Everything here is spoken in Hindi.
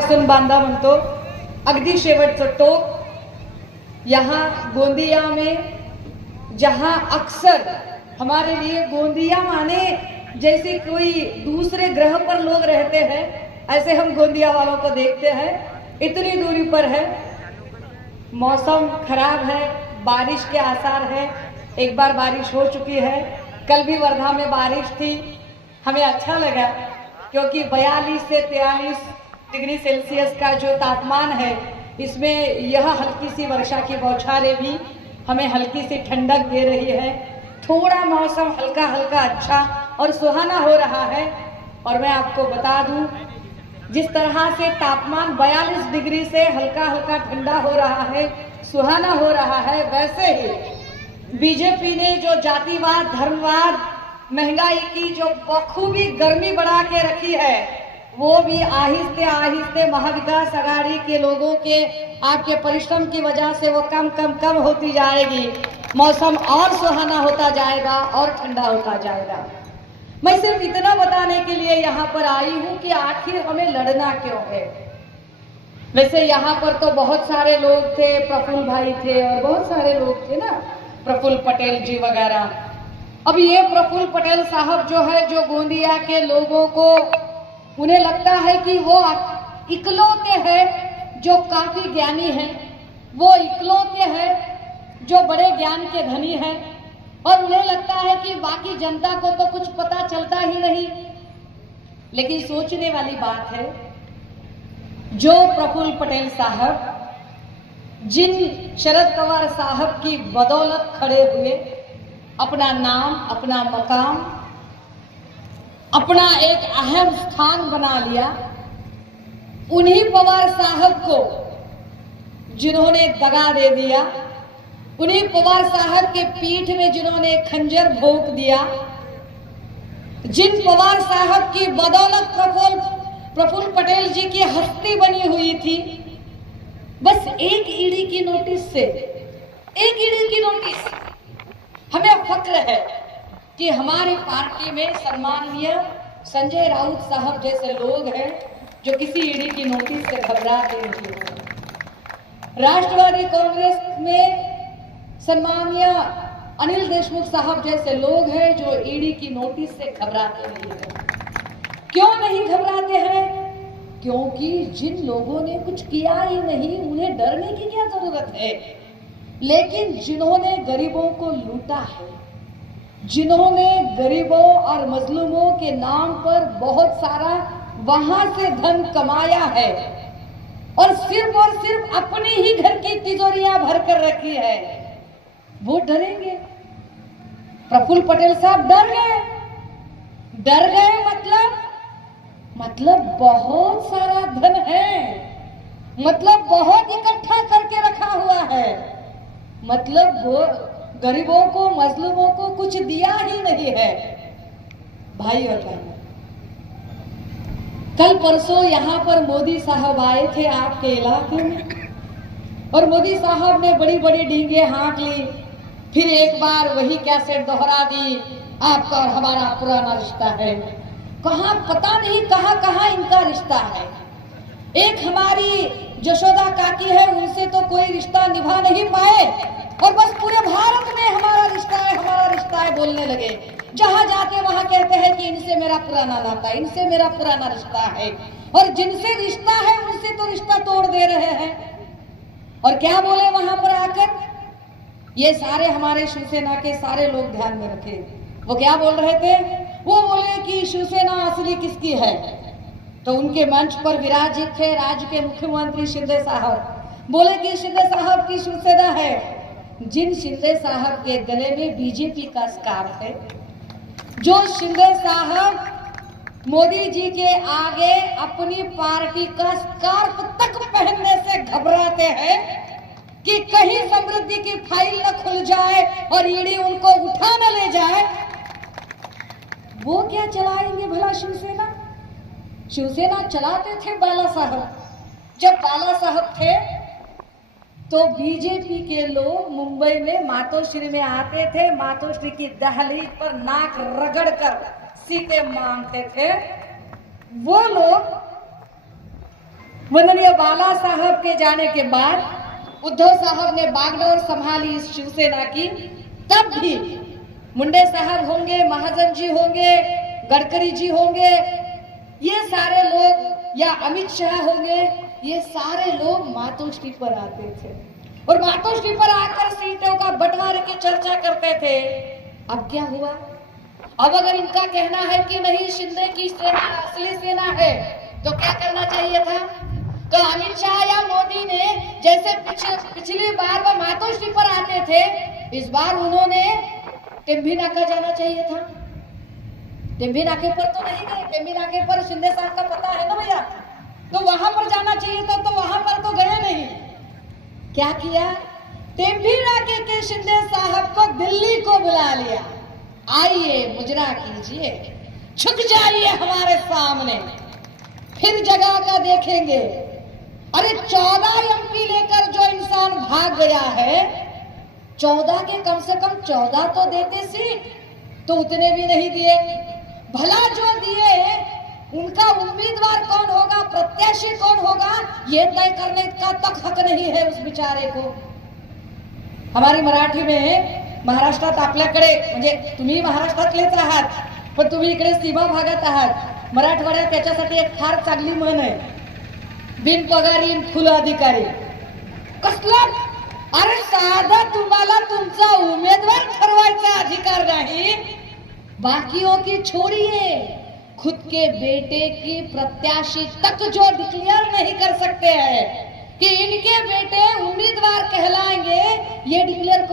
पासून बांधा म्हणतो, अगदी शेवटचं टोक। यहाँ गोंदिया में जहाँ अक्सर हमारे लिए गोंदिया माने जैसे कोई दूसरे ग्रह पर लोग रहते हैं, ऐसे हम गोंदिया वालों को देखते हैं। इतनी दूरी पर है, मौसम खराब है, बारिश के आसार है। एक बार बारिश हो चुकी है, कल भी वर्धा में बारिश थी। हमें अच्छा लगा क्योंकि 42 से 43 डिग्री सेल्सियस का जो तापमान है, इसमें यह हल्की सी वर्षा की बौछारें भी हमें हल्की सी ठंडक दे रही है। थोड़ा मौसम हल्का हल्का अच्छा और सुहाना हो रहा है। और मैं आपको बता दूं, जिस तरह से तापमान 42 डिग्री से हल्का हल्का ठंडा हो रहा है, सुहाना हो रहा है, वैसे ही बीजेपी ने जो जातिवाद, धर्मवाद, महंगाई की जो बखूबी गर्मी बढ़ा के रखी है, वो भी आहिस्ते आहिस्ते महाविकास आघाड़ी के लोगों के आपके परिश्रम की वजह से वो कम होती जाएगी। मौसम और सुहाना होता जाएगा और ठंडा होता जाएगा। मैं सिर्फ इतना बताने के लिए यहाँ पर आई हूँ कि आखिर हमें लड़ना क्यों है। वैसे यहाँ पर तो बहुत सारे लोग थे, प्रफुल्ल भाई थे और बहुत सारे लोग थे ना, प्रफुल्ल पटेल जी वगैरह। अब ये प्रफुल्ल पटेल साहब जो है, जो गोंदिया के लोगों को, उन्हें लगता है कि वो इकलौते हैं जो काफी ज्ञानी हैं, वो इकलौते हैं जो बड़े ज्ञान के धनी हैं, और उन्हें लगता है कि बाकी जनता को तो कुछ पता चलता ही नहीं। लेकिन सोचने वाली बात है, जो प्रफुल्ल पटेल साहब जिन शरद पवार साहब की बदौलत खड़े हुए, अपना नाम, अपना मकाम, अपना एक अहम स्थान बना लिया, उन्हीं पवार साहब को जिन्होंने दगा दे दिया, उन्हीं पवार साहब के पीठ में जिन्होंने खंजर भोंक दिया, जिन पवार साहब की बदौलत प्रफुल्ल पटेल जी की हस्ती बनी हुई थी, बस एक ईडी की नोटिस से, एक ईडी की नोटिस, हमें फक्र है कि हमारी पार्टी में सम्माननीय संजय राउत साहब जैसे लोग हैं जो किसी ईडी की नोटिस से घबराते नहीं हैं। राष्ट्रवादी कांग्रेस में सम्माननीय अनिल देशमुख साहब जैसे लोग हैं जो ईडी की नोटिस से घबराते नहीं हैं। क्यों नहीं घबराते हैं? क्योंकि जिन लोगों ने कुछ किया ही नहीं, उन्हें डरने की क्या जरूरत है। लेकिन जिन्होंने गरीबों को लूटा है, जिन्होंने गरीबों और मजलूमों के नाम पर बहुत सारा वहां से धन कमाया है और सिर्फ अपने ही घर की तिजोरियां भर कर रखी है, वो डरेंगे। प्रफुल्ल पटेल साहब डर गए मतलब बहुत सारा धन है, मतलब बहुत इकट्ठा करके रखा हुआ है, मतलब वो गरीबों को, मजलूमों को कुछ दिया ही नहीं है। भाई और बहन, कल परसों यहाँ पर मोदी साहब आए थे आपके इलाके में, और मोदी साहब ने बड़ी बड़ी डींगे हाँक ली, फिर एक बार वही कैसेट दोहरा दी, आपका और हमारा पुराना रिश्ता है। कहाँ, पता नहीं कहाँ इनका रिश्ता है। एक हमारी यशोदा काकी है, उनसे तो कोई रिश्ता निभा नहीं पाए, और बस पूरे भारत में हमारा रिश्ता है बोलने लगे। जहां जाके वहां कहते हैं कि इनसे मेरा पुराना नाता, इनसे मेरा पुराना रिश्ता है, और जिनसे रिश्ता है उनसे तो रिश्ता तोड़ दे रहे हैं। और क्या बोले वहां पर आकर, ये सारे हमारे शिवसेना के सारे लोग ध्यान में रखे, वो क्या बोल रहे थे, वो बोले कि शिवसेना असली किसकी है। तो उनके मंच पर विराजित थे राज्य के मुख्यमंत्री शिंदे साहब, बोले कि शिंदे साहब की शिवसेना है। जिन शिंदे साहब के गले में बीजेपी का स्कार्फ है, जो शिंदे साहब मोदी जी के आगे अपनी पार्टी का स्कार्फ तक पहनने से घबराते हैं कि कहीं समृद्धि की फाइल न खुल जाए और ईडी उनको उठा न ले जाए, वो क्या चलाएंगे भला शिवसेना चलाते थे बाला साहब। जब बाला साहब थे तो बीजेपी के लोग मुंबई में मातोश्री में आते थे, मातोश्री की दहलीज पर नाक रगड़कर सीटें मांगते थे। वो लोग वंदनीय बाला साहब के जाने के बाद उद्धव साहब ने बागडोर संभाली इस शिवसेना की। तब भी मुंडे साहब होंगे, महाजन जी होंगे, गडकरी जी होंगे, ये सारे लोग या अमित शाह होंगे, ये सारे लोग मातोश्री पर आते थे और मातोश्री पर आकर सीटों का बंटवारे की चर्चा करते थे। अब क्या हुआ? अब अगर इनका कहना है कि नहीं शिंदे की सेना असली सेना है, तो क्या करना चाहिए था? तो अमित शाह या मोदी ने जैसे पिछली बार वो मातोश्री पर आते थे, इस बार उन्होंने टिम्भी नाका जाना चाहिए था। टिम्भी नाके पर तो नहीं गए, टिम्भी नाके पर शिंदे साहब का पता है ना भैया, तो वहां पर जाना चाहिए था, तो वहां पर तो गए नहीं। क्या किया? टिम्भी नाके के शिंदे साहब को दिल्ली को बुला लिया। आइए मुजरा कीजिए, झुक जाइए हमारे सामने, फिर जगह का देखेंगे। अरे 14 एमपी लेकर जो इंसान भाग गया है, 14 के कम से कम 14 तो देते सीट, तो उतने भी नहीं दिए। भला जो दिए उनका उम्मीदवार कौन होगा, प्रत्याशी कौन होगा, ये तय करने का तक हक नहीं है उस बेचारे को। हमारी मराठी में महाराष्ट्रात आपल्याकडे, म्हणजे तुम्ही महाराष्ट्रातलेच आहात, पण तुम्ही इकडे सीमा भागात आहात, मराठवाड्यात त्याच्यासाठी एक फार चांगली म्हण आहे, बिनपगारी फुल अधिकारी. कसला? अरे साधा तुम्हाला तुमचा उमेदवार ठरवायचा अधिकार नहीं, बाकियों की छोड़िए, खुद के बेटे की प्रत्याशी तक जो डिक्लेयर नहीं कर सकते हैं कि इनके बेटे उम्मीदवार कहलाएंगे, ये डिक्लेयर